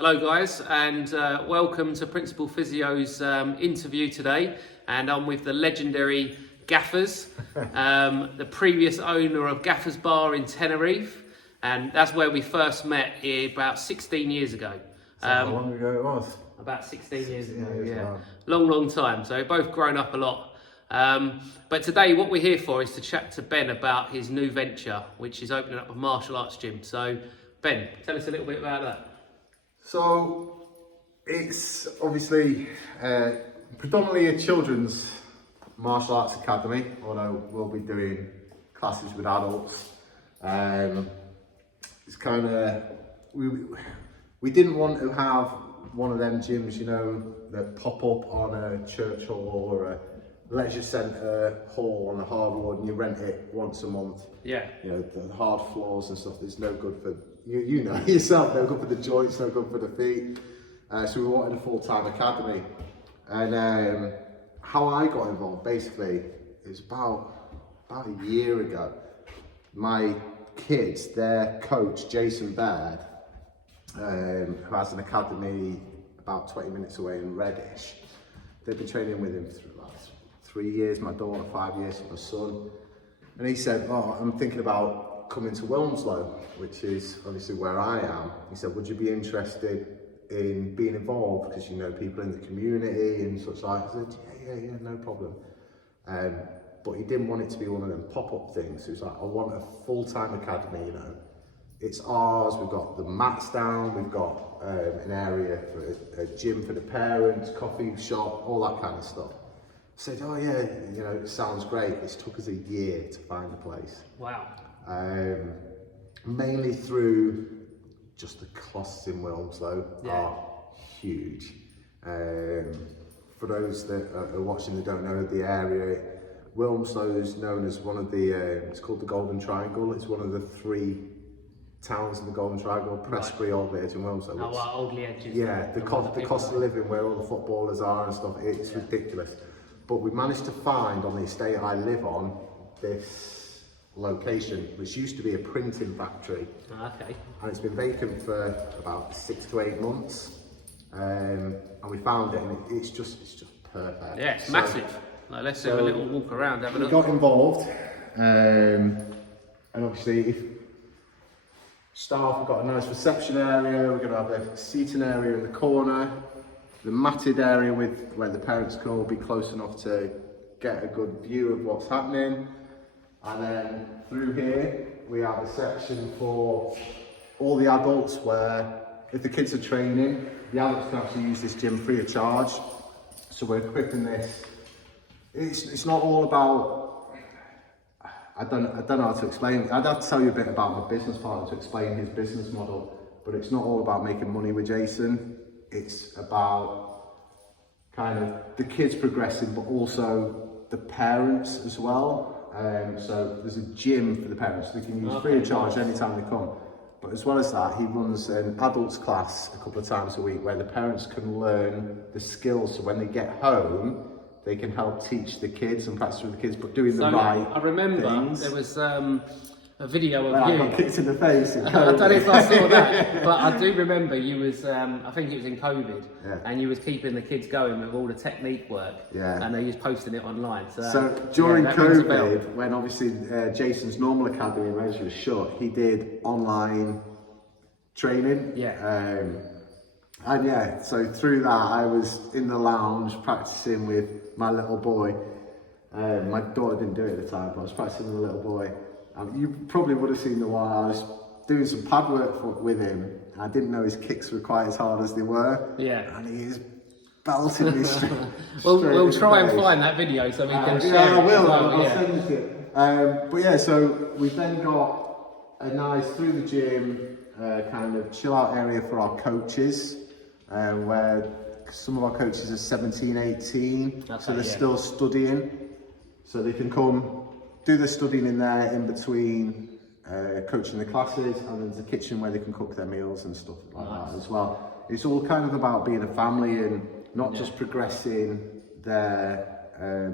Hello guys, and welcome to Principal Physio's interview today. And I'm with the legendary Gaffers, the previous owner of Gaffers Bar in Tenerife, and that's where we first met about 16 years ago. How long ago it was? About 16 years ago, years, yeah. wow. Long time, so we've both grown up a lot. But today what we're here for is to chat to Ben about his new venture, which is opening up a martial arts gym. So Ben, tell us a little bit about that. So it's obviously predominantly a children's martial arts academy, although we'll be doing classes with adults. It's kind of, we didn't want to have one of them gyms, you know, that pop up on a church hall or a leisure centre hall on a hard road and you rent it once a month. Yeah. You know, the hard floors and stuff, it's no good for, you know yourself, no good for the joints, no good for the feet. So we wanted a full-time academy. And how I got involved, basically, it was about a year ago. My kids, their coach, Jason Baird, who has an academy about 20 minutes away in Reddish, they've been training with him for like 3 years, my daughter 5 years, my son. And he said, oh, I'm thinking about coming to Wilmslow, which is obviously where I am. He said, would you be interested in being involved? Because you know people in the community and such like. I said, yeah, no problem. But he didn't want it to be one of them pop-up things. He was like, I want a full-time academy, you know. It's ours, we've got the mats down, we've got an area for a gym for the parents, coffee shop, all that kind of stuff. I said, oh yeah, you know, it sounds great. It's took us a year to find a place. Wow. Mainly through just the costs in Wilmslow are huge. For those that are watching that don't know the area, Wilmslow is known as one of the, it's called the Golden Triangle. It's one of the 3 towns in the Golden Triangle, Presbury, Old Edge and Wilmslow. Oldley Edges. Yeah, the cost of living where all the footballers are and stuff, it's ridiculous. But we managed to find on the estate I live on this location, which used to be a printing factory. Okay. And it's been vacant for about 6 to 8 months. And we found it, and it's just perfect. Yeah, it's massive. Like, let's have a little walk around, have a look. We got involved, and obviously, if staff, we've got a nice reception area. We're going to have a seating area in the corner. The matted area with where the parents come will be close enough to get a good view of what's happening. And then through here, we have a section for all the adults where if the kids are training, the adults can actually use this gym free of charge. So we're equipping this. It's not all about, I don't know how to explain it. I'd have to tell you a bit about my business partner to explain his business model, but it's not all about making money with Jason. It's about kind of the kids progressing, but also the parents as well. So there's a gym for the parents they can use free of charge anytime they come. But as well as that, he runs an adults class a couple of times a week where the parents can learn the skills. So when they get home, they can help teach the kids and practice with the kids, but doing the right I remember things. there was a video of you. I got kicked in the face. I don't know if I saw that, but I do remember you was, I think it was in COVID, and you was keeping the kids going with all the technique work, and they was posting it online. So during COVID, when obviously Jason's normal academy in Reddish was shut, he did online training. And so through that, I was in the lounge practicing with my little boy. My daughter didn't do it at the time, but I was practicing with the little boy. You probably would have seen the one I was doing some pad work with him. I didn't know his kicks were quite as hard as they were. Yeah. And he is belting me straight. We'll try and find that video so we can share it. I will. I'll send it to you. But yeah, so we've then got a nice through the gym kind of chill out area for our coaches, where some of our coaches are 17, 18, so they're still studying, so they can come do the studying in there in between coaching the classes, and there's a kitchen where they can cook their meals and stuff like that as well. It's all kind of about being a family and not just progressing their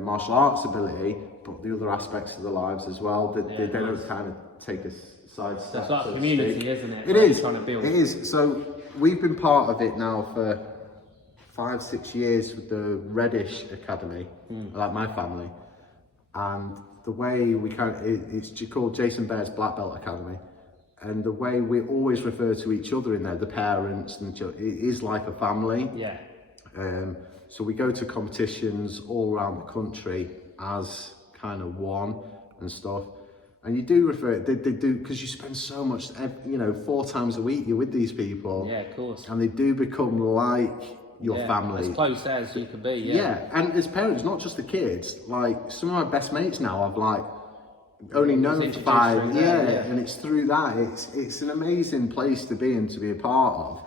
martial arts ability, but the other aspects of their lives as well. They don't kind of take a sidestep. It's like a community, isn't it? It is. Trying to build. It is. So we've been part of it now for 5-6 years with the Reddish Academy, like my family, and the way we it's called Jason Bair's Black Belt Academy, and the way we always refer to each other in there, the parents and it is like a family. Yeah. So we go to competitions all around the country as kind of one and stuff. And you do refer, they do, because you spend so much, 4 times a week you're with these people. Yeah, of course. And they do become like your family. As close as you could be, Yeah, and as parents, not just the kids, like some of my best mates now I've like only known for 5 years, and it's through that, it's an amazing place to be and to be a part of.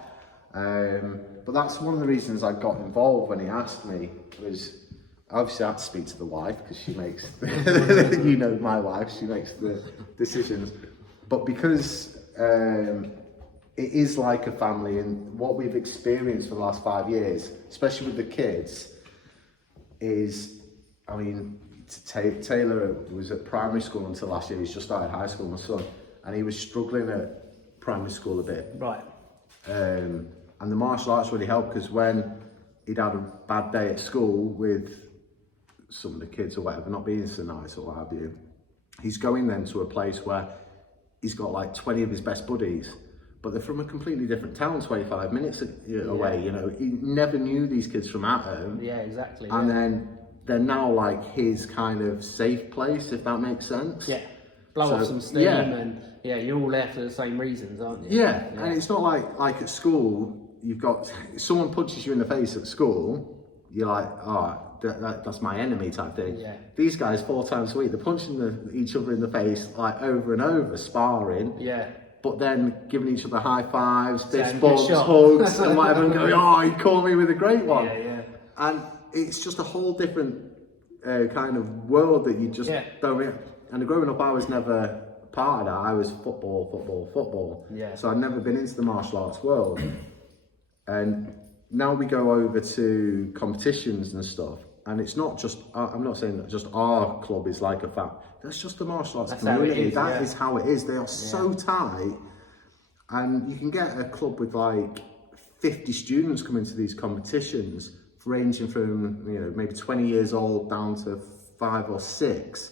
But that's one of the reasons I got involved when he asked me, was obviously I had to speak to the wife because she makes, my wife, she makes the decisions. But because it is like a family, and what we've experienced for the last 5 years, especially with the kids, is, Taylor was at primary school until last year. He's just started high school, my son, and he was struggling at primary school a bit. Right. And the martial arts really helped, because when he'd had a bad day at school with some of the kids or whatever, not being so nice or what have you, he's going then to a place where he's got like 20 of his best buddies, but they're from a completely different town, 25 minutes away. He never knew these kids from at home. Yeah, exactly. And then they're now like his kind of safe place, if that makes sense. Yeah. Blow off some steam, and you're all there for the same reasons, aren't you? Yeah, and it's not like at school, you've got, someone punches you in the face at school, you're like, that's my enemy type thing. Yeah. These guys 4 times a week, they're punching each other in the face like over and over, sparring. Yeah. But then giving each other high fives, fist Good bumps, shot. hugs, and whatever, and going, he caught me with a great one. Yeah. And it's just a whole different kind of world that you just don't. And growing up, I was never part of that. I was football. Yeah. So I'd never been into the martial arts world. And now we go over to competitions and stuff. And it's not just, I'm not saying that just our club is like a fan. That's just the martial arts community. That is how it is. They are so tight. And you can get a club with like 50 students coming to these competitions, ranging from, maybe 20 years old down to 5 or 6.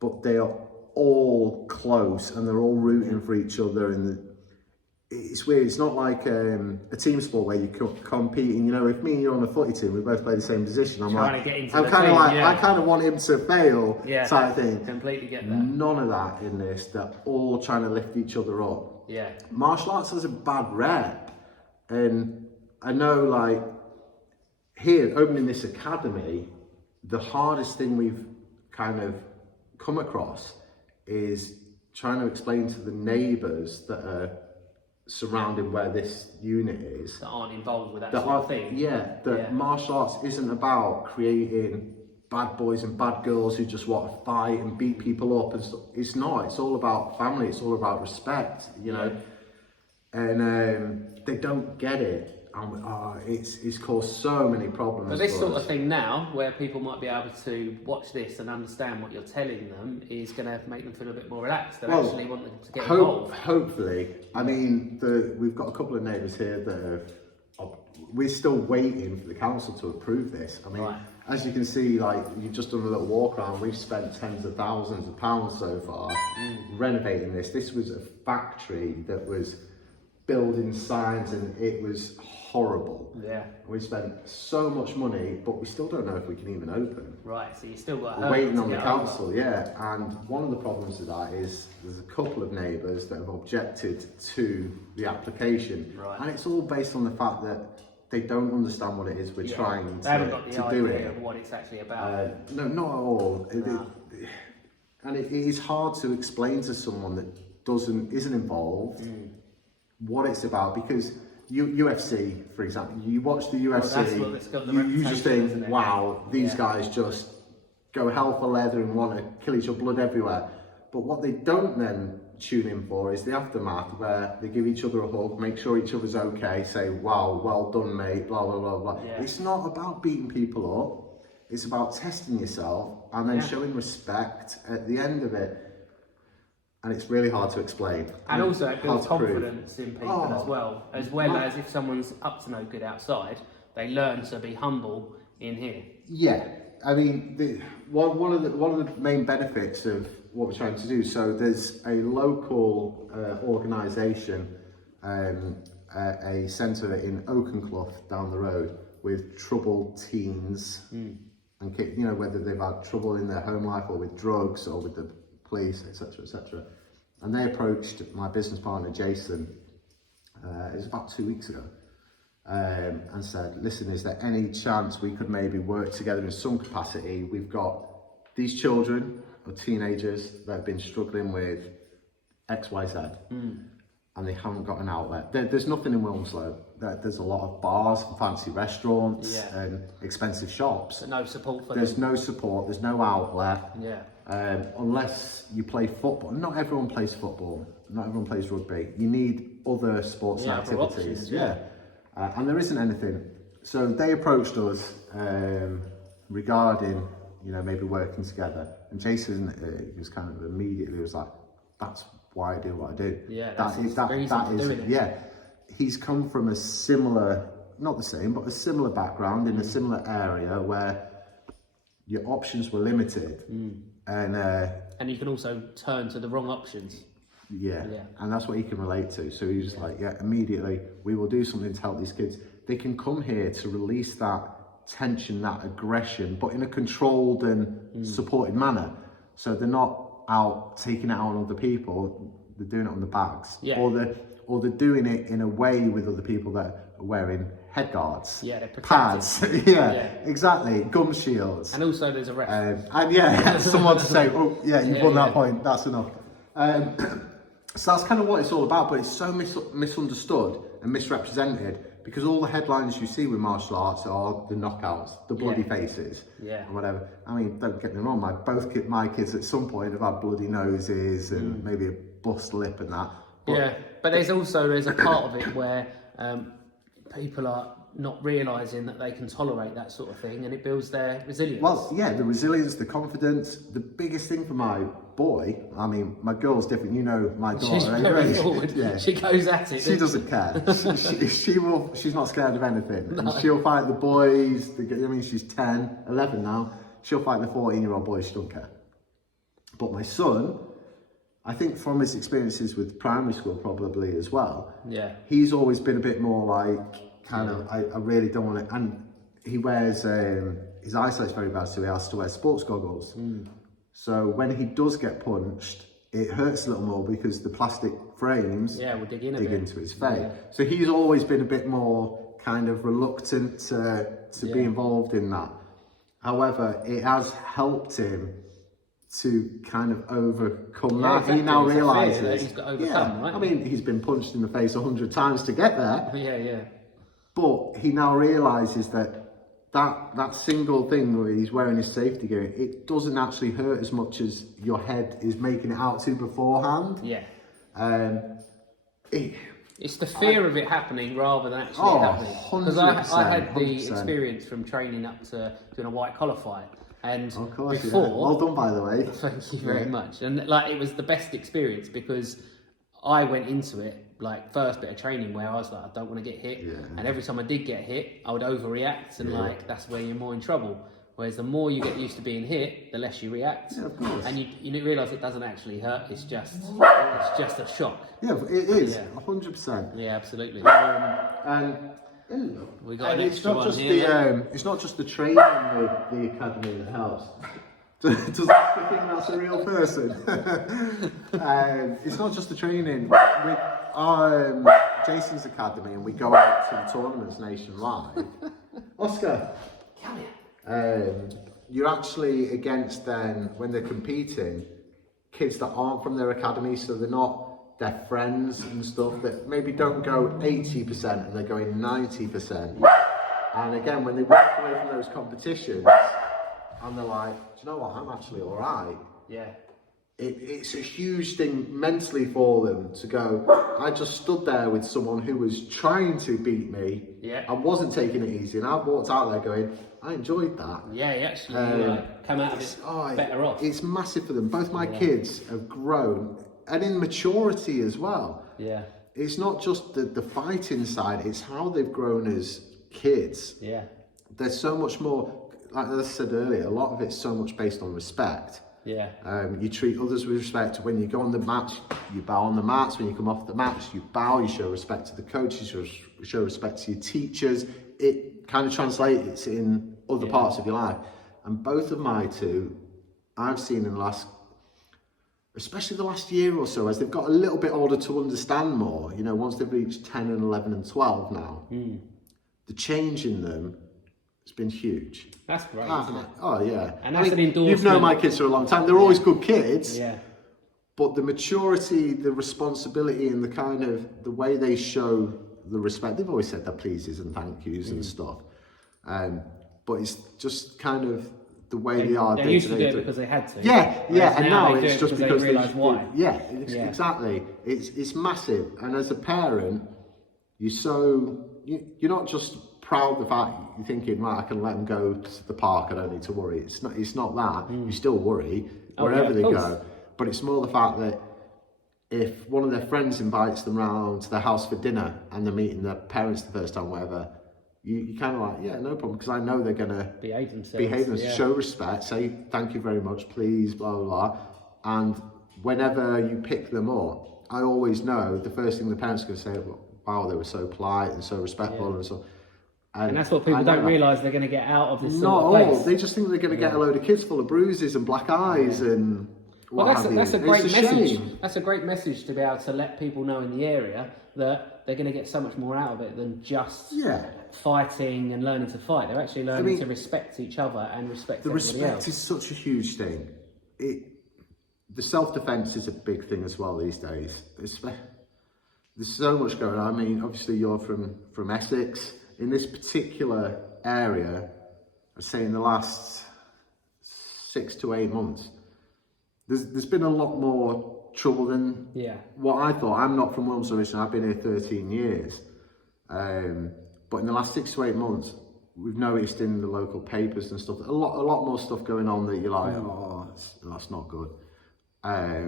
But they are all close and they're all rooting for each other. And it's weird. It's not like a team sport where you're competing. If me and you're on a footy team, we both play the same position. I kind of want him to fail, type thing. Completely get that. None of that in this. They're all trying to lift each other up. Yeah. Martial arts has a bad rep, and I know, like, here opening this academy, the hardest thing we've kind of come across is trying to explain to the neighbours that are surrounding where this unit is, that aren't involved with that sort of thing. Martial arts isn't about creating bad boys and bad girls who just want to fight and beat people up and stuff. It's not. It's all about family. It's all about respect, and they don't get it. It's caused so many problems. But this sort of thing now, where people might be able to watch this and understand what you're telling them, is going to make them feel a bit more relaxed. They actually want them to get involved. Hopefully. We've got a couple of neighbours here that we're still waiting for the council to approve this. As you can see, like, you've just done a little walk around. We've spent tens of thousands of pounds so far renovating this. This was a factory that was building signs, and it was horrible. Yeah. We spent so much money, but we still don't know if we can even open. Right, so you still got We're waiting on the council, and one of the problems with that is there's a couple of neighbours that have objected to the application, and it's all based on the fact that they don't understand what it is we're trying to do. They haven't got the idea of what it's actually about. No, not at all. And it is hard to explain to someone that isn't involved what it's about, because UFC, for example, you watch the UFC, you just think, wow, these guys just go hell for leather and want to kill each other, blood everywhere. But what they don't then tune in for is the aftermath, where they give each other a hug, make sure each other's okay, say, wow, well done, mate, blah, blah, blah, blah. Yeah. It's not about beating people up. It's about testing yourself and then showing respect at the end of it. and it's really hard to explain. And also it builds hard to prove. confidence in people as well as if someone's up to no good outside, they learn to be humble in here. Yeah, I mean, one of the main benefits of what we're trying to do. So there's a local organisation, a centre in Oakenclough down the road with troubled teens, and you know, whether they've had trouble in their home life or with drugs or with the police, etc., etc. And they approached my business partner Jason. It was about 2 weeks ago. And said, listen, is there any chance we could maybe work together in some capacity? We've got these children or teenagers that have been struggling with XYZ, and they haven't got an outlet. There's nothing in Wilmslow. There's a lot of bars and fancy restaurants and expensive shops. But no support for There's them. no support, there's no outlet. Yeah. Unless you play football. Not everyone plays football, not everyone plays rugby. You need other sports and other activities. options, And there isn't anything. So they approached us regarding, you know, maybe working together. And Jason was kind of immediately was like, that's why I do what I do. Yeah, that is. He's come from a similar, not the same, but a similar background in a similar area where your options were limited, And you can also turn to the wrong options. Yeah, and that's what he can relate to. So he's just like, immediately, we will do something to help these kids. They can come here to release that tension, that aggression, but in a controlled and supported manner. So they're not out taking it out on other people, they're doing it on the bags. Or they're doing it in a way with other people that are wearing head guards. Yeah, they're protected. Pads. Exactly. Gum shields. And also there's a ref. And someone to say, you've won that point, that's enough. So that's kind of what it's all about, but it's so misunderstood and misrepresented because all the headlines you see with martial arts are the knockouts, the bloody faces, and whatever. I mean, don't get me wrong, my kids at some point have had bloody noses and maybe a bust lip and that. But there's a part of it where people are not realising that they can tolerate that sort of thing, and it builds their resilience. Well, the resilience, the confidence. The biggest thing for my boy, I mean, my girl's different. You know, my daughter. She's very forward. She goes at it. She doesn't care. she will. She's not scared of anything. No. And she'll fight the boys. I mean, she's 10, 11 now. She'll fight the 14-year-old boys. She don't care. But my son, I think from his experiences with primary school probably as well. Yeah. He's always been a bit more like. I really don't want to, and he wears, his eyesight's very bad, so he has to wear sports goggles. So when he does get punched, it hurts a little more because the plastic frames will dig into his face. So he's always been a bit more kind of reluctant to be involved in that. However, it has helped him to kind of overcome that. Exactly. He now realises he's got to overcome, right? I mean, he's been punched in the face 100 times to get there. But he now realises that single thing where he's wearing his safety gear, it doesn't actually hurt as much as your head is making it out to beforehand. It's the fear of it happening rather than actually happening. 100%, Because I had the 100%. experience from training up to doing a white collar fight. And Of course, before... Well done, by the way. Thank you very much. And it was the best experience because I went into it first bit of training where I was like, I don't want to get hit. And every time I did get hit, I would overreact and that's where you're more in trouble. Whereas the more you get used to being hit, the less you react. Yeah, of course. And you realise it doesn't actually hurt, it's just a shock. Yeah, it is, 100%. Yeah, absolutely. And we got an extra one here. it's not just the training with the academy that helps. Does that think that's a real person? It's not just the training. With our Jason's academy, and we go out to the tournaments nationwide. Oscar, Come here. you're actually against then when they're competing, kids that aren't from their academy, so they're not their friends and stuff that maybe don't go 80% and they're going 90%. And again, when they walk away from those competitions. And they're like, do you know what, I'm actually all right. It's a huge thing mentally for them to go, I just stood there with someone who was trying to beat me and wasn't taking it easy. And I walked out there going, I enjoyed that. He actually come out of it better off. It's massive for them. Both my kids have grown and in maturity as well. Yeah. It's not just the fighting side, it's how they've grown as kids. Yeah. There's so much more, like I said earlier, a lot of it's so much based on respect. Yeah. You treat others with respect. When you go on the match, you bow on the mats. When you come off the match, you bow, you show respect to the coaches, you show respect to your teachers. It kind of translates in other parts of your life. And both of my two, I've seen in the last, especially the last year or so, as they've got a little bit older to understand more, you know, once they've reached 10 and 11 and 12 now, the change in them has been huge. That's great, isn't it? Oh, yeah. And that's an endorsement. You've known my kids for a long time. They're always good kids. Yeah. But the maturity, the responsibility, and the kind of, the way they show the respect, they've always said their pleases and thank yous and stuff. But it's just kind of the way they are. They used to do it because they had to. Yeah, and now they it's do it just because they realise why. Yeah, exactly. It's massive. And as a parent, you're not just proud of the fact you're thinking, right, I can let them go to the park, I don't need to worry. It's not that. You still worry wherever they go. But it's more the fact that if one of their friends invites them round to their house for dinner and they're meeting their parents the first time, whatever, you kind of like, yeah, no problem, because I know they're going to behave themselves, show respect, say thank you very much, please, blah, blah, blah. And whenever you pick them up, I always know the first thing the parents are going to say, wow, they were so polite and so respectful and so. And that's what people don't realise they're going to get out of this sort of place. They just think they're going to get a load of kids full of bruises and black eyes and that's a great message. That's a great message to be able to let people know in the area that they're going to get so much more out of it than just fighting and learning to fight. They're actually learning to respect each other and respect everybody else. The respect is such a huge thing. The self-defence is a big thing as well these days. There's so much going on. I mean, obviously you're from Essex. In this particular area, I'd say in the last 6 to 8 months, there's been a lot more trouble than what I thought. I'm not from Wilmslow originally, I've been here 13 years. But in the last 6 to 8 months, we've noticed in the local papers and stuff, a lot more stuff going on that you're like, oh, that's not good. I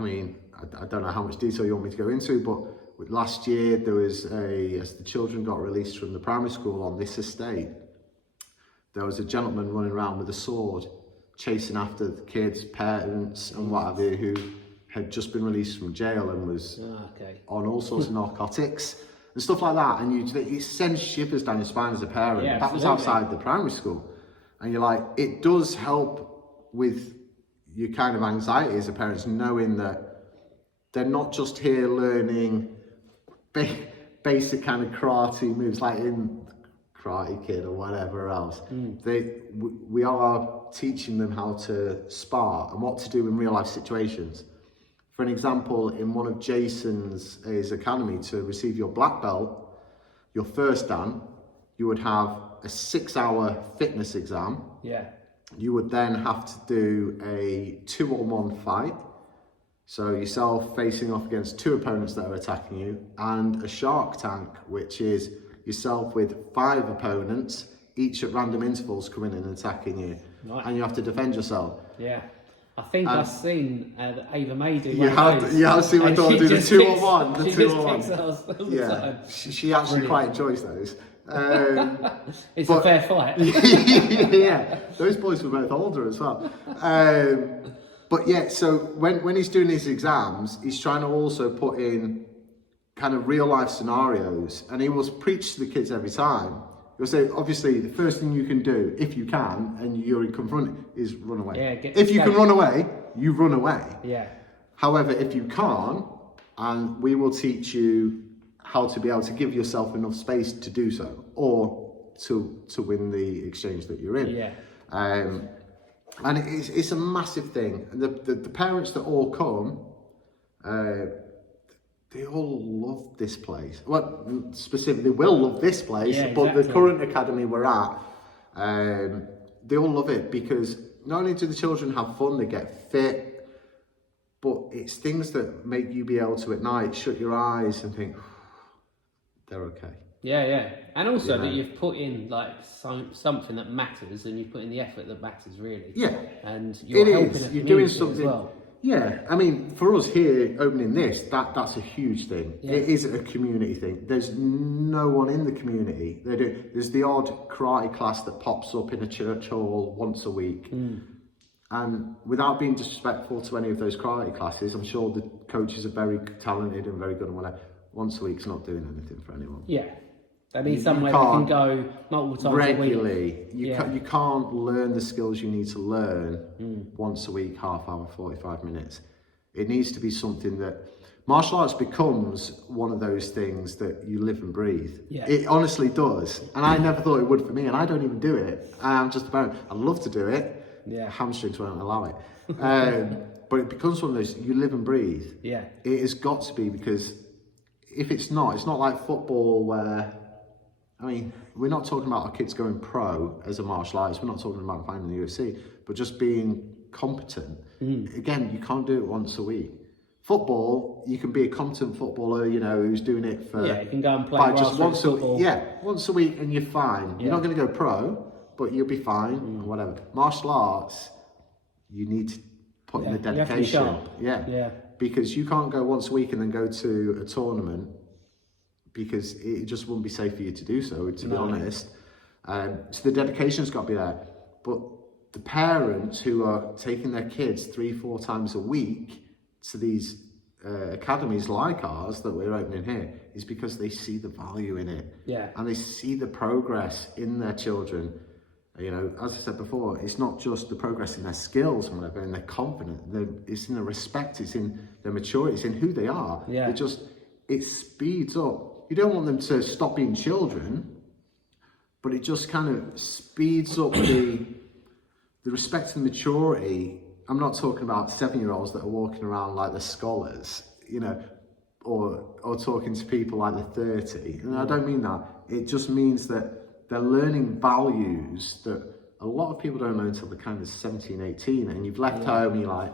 mean, I don't know how much detail you want me to go into, but last year there was as the children got released from the primary school on this estate, there was a gentleman running around with a sword chasing after the kids, parents and what have you, who had just been released from jail and was on all sorts of narcotics and stuff like that. And it sends shivers down your spine as a parent. Yeah, that was outside the primary school. And you're like, it does help with your kind of anxiety as a parent, knowing that they're not just here learning basic kind of karate moves like in Karate Kid or whatever else. We are teaching them how to spar and what to do in real life situations. For an example, in one of Jason's his academy, to receive your black belt, your first dan, you would have a 6-hour fitness exam. You would then have to do a 2-on-1 fight. So yourself facing off against 2 opponents that are attacking you, and a shark tank, which is yourself with 5 opponents, each at random intervals coming in and attacking you. And you have to defend yourself. I think I've seen Ava May do you have seen my daughter do the 2-on-1. The 2-on-1. She actually quite enjoys those. It's a fair fight. Yeah, those boys were both older as well. But yeah, so when he's doing his exams, he's trying to also put in kind of real life scenarios, and he will preach to the kids every time. He'll say, obviously, the first thing you can do, if you can, and you're confronted, is run away. If you can run away, you run away. However, if you can't, and we will teach you how to be able to give yourself enough space to do so, or to win the exchange that you're in. And it's a massive thing. And the parents that all come, they all love this place. Well, specifically will love this place, but the current academy we're at, they all love it because not only do the children have fun, they get fit, but it's things that make you be able to at night shut your eyes and think, they're okay. And also that you've put in like something that matters, and you've put in the effort that matters really. Yeah. And you're helping a you're doing something. As well. Yeah, I mean, for us here opening this, that's a huge thing. Yeah. It is a community thing. There's no one in the community. There's the odd karate class that pops up in a church hall once a week. And without being disrespectful to any of those karate classes, I'm sure the coaches are very talented and very good and whatever. Once a week's not doing anything for anyone. Yeah. They need somewhere they can go multiple times regularly. a week. You can't learn the skills you need to learn once a week, half hour, 45 minutes. It needs to be something that martial arts becomes one of those things that you live and breathe. Yeah. It honestly does. And I never thought it would for me, and I don't even do it. I'm just about, I'd love to do it. Yeah. Hamstrings won't allow it. But it becomes one of those, you live and breathe. Yeah. It has got to be, because if it's not like football where, I mean, we're not talking about our kids going pro as a martial artist. We're not talking about fighting in the UFC, but just being competent. Again, you can't do it once a week. Football, you can be a competent footballer, you know, who's doing it for... Yeah, you can go and play just once football. once a week and you're fine. You're not going to go pro, but you'll be fine or whatever. Martial arts, you need to put in the dedication. You have to be sharp. Yeah. Because you can't go once a week and then go to a tournament, because it just wouldn't be safe for you to do so, to be honest. So the dedication's got to be there. But the parents who are taking their kids 3-4 times a week to these academies like ours that we're opening here, is because they see the value in it. Yeah. And they see the progress in their children. You know, as I said before, it's not just the progress in their skills and whatever, in their confidence, it's in the respect, it's in their maturity, it's in who they are. Yeah. It speeds up. You don't want them to stop being children, but it just kind of speeds up the respect and maturity. I'm not talking about 7-year-olds that are walking around like they're scholars, you know, or talking to people like they're 30. And I don't mean that. It just means that they're learning values that a lot of people don't learn until they're kind of 17, 18, and you've left home and you're like,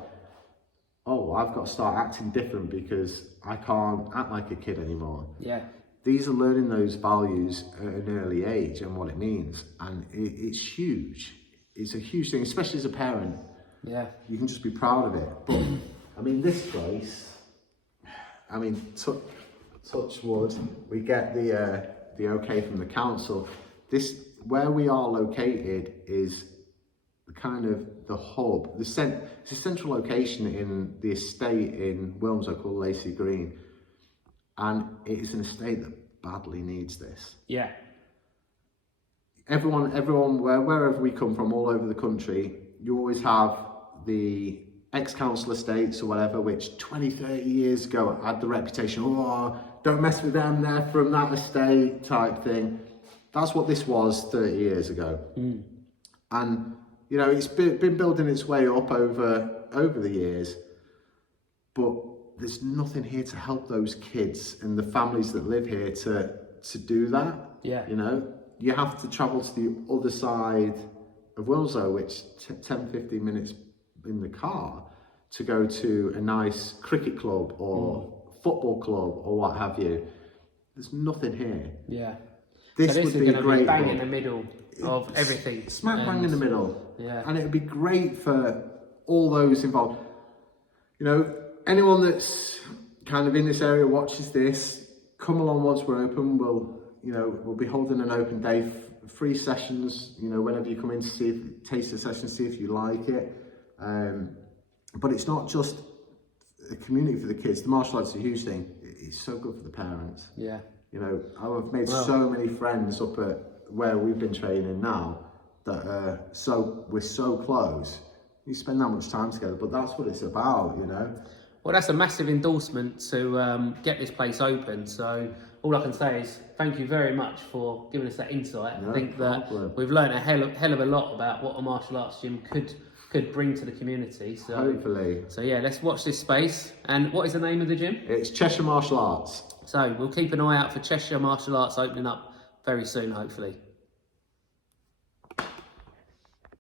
oh, I've got to start acting different because I can't act like a kid anymore. Yeah. These are learning those values at an early age and what it means. And it's huge. It's a huge thing, especially as a parent. Yeah. You can just be proud of it. But, I mean, this place, I mean, touch wood, we get the okay from the council. Where we are located is kind of the hub. It's a central location in the estate in Wilmslow called Lacey Green. And it is an estate that badly needs this. Yeah. Everyone, wherever we come from, all over the country, you always have the ex-council estates or whatever, which 20, 30 years ago had the reputation, oh, don't mess with them, they're from that estate type thing. That's what this was 30 years ago. And, you know, it's been building its way up over the years, but there's nothing here to help those kids and the families that live here to do that. Yeah. You know, you have to travel to the other side of Wilmslow, which 10, 15 minutes in the car, to go to a nice cricket club or football club or what have you. There's nothing here. Yeah. This so would is be going to great. be bang in the middle of everything. Smack bang in the middle. Yeah. And it would be great for all those involved. You know, anyone that's kind of in this area watches this, come along once we're open. We'll be holding an open day, free sessions, you know, whenever you come in to taste the session, see if you like it. But it's not just a community for the kids. The martial arts is a huge thing. It's so good for the parents. Yeah. You know, I've made so many friends up at where we've been training now that we're so close. You spend that much time together, but that's what it's about, you know. Well, that's a massive endorsement to get this place open. So all I can say is thank you very much for giving us that insight. No I think problem. that we've learned a hell of a lot about what a martial arts gym could bring to the community. So hopefully. So yeah, let's watch this space. And what is the name of the gym? It's Cheshire Martial Arts. So we'll keep an eye out for Cheshire Martial Arts opening up very soon, hopefully.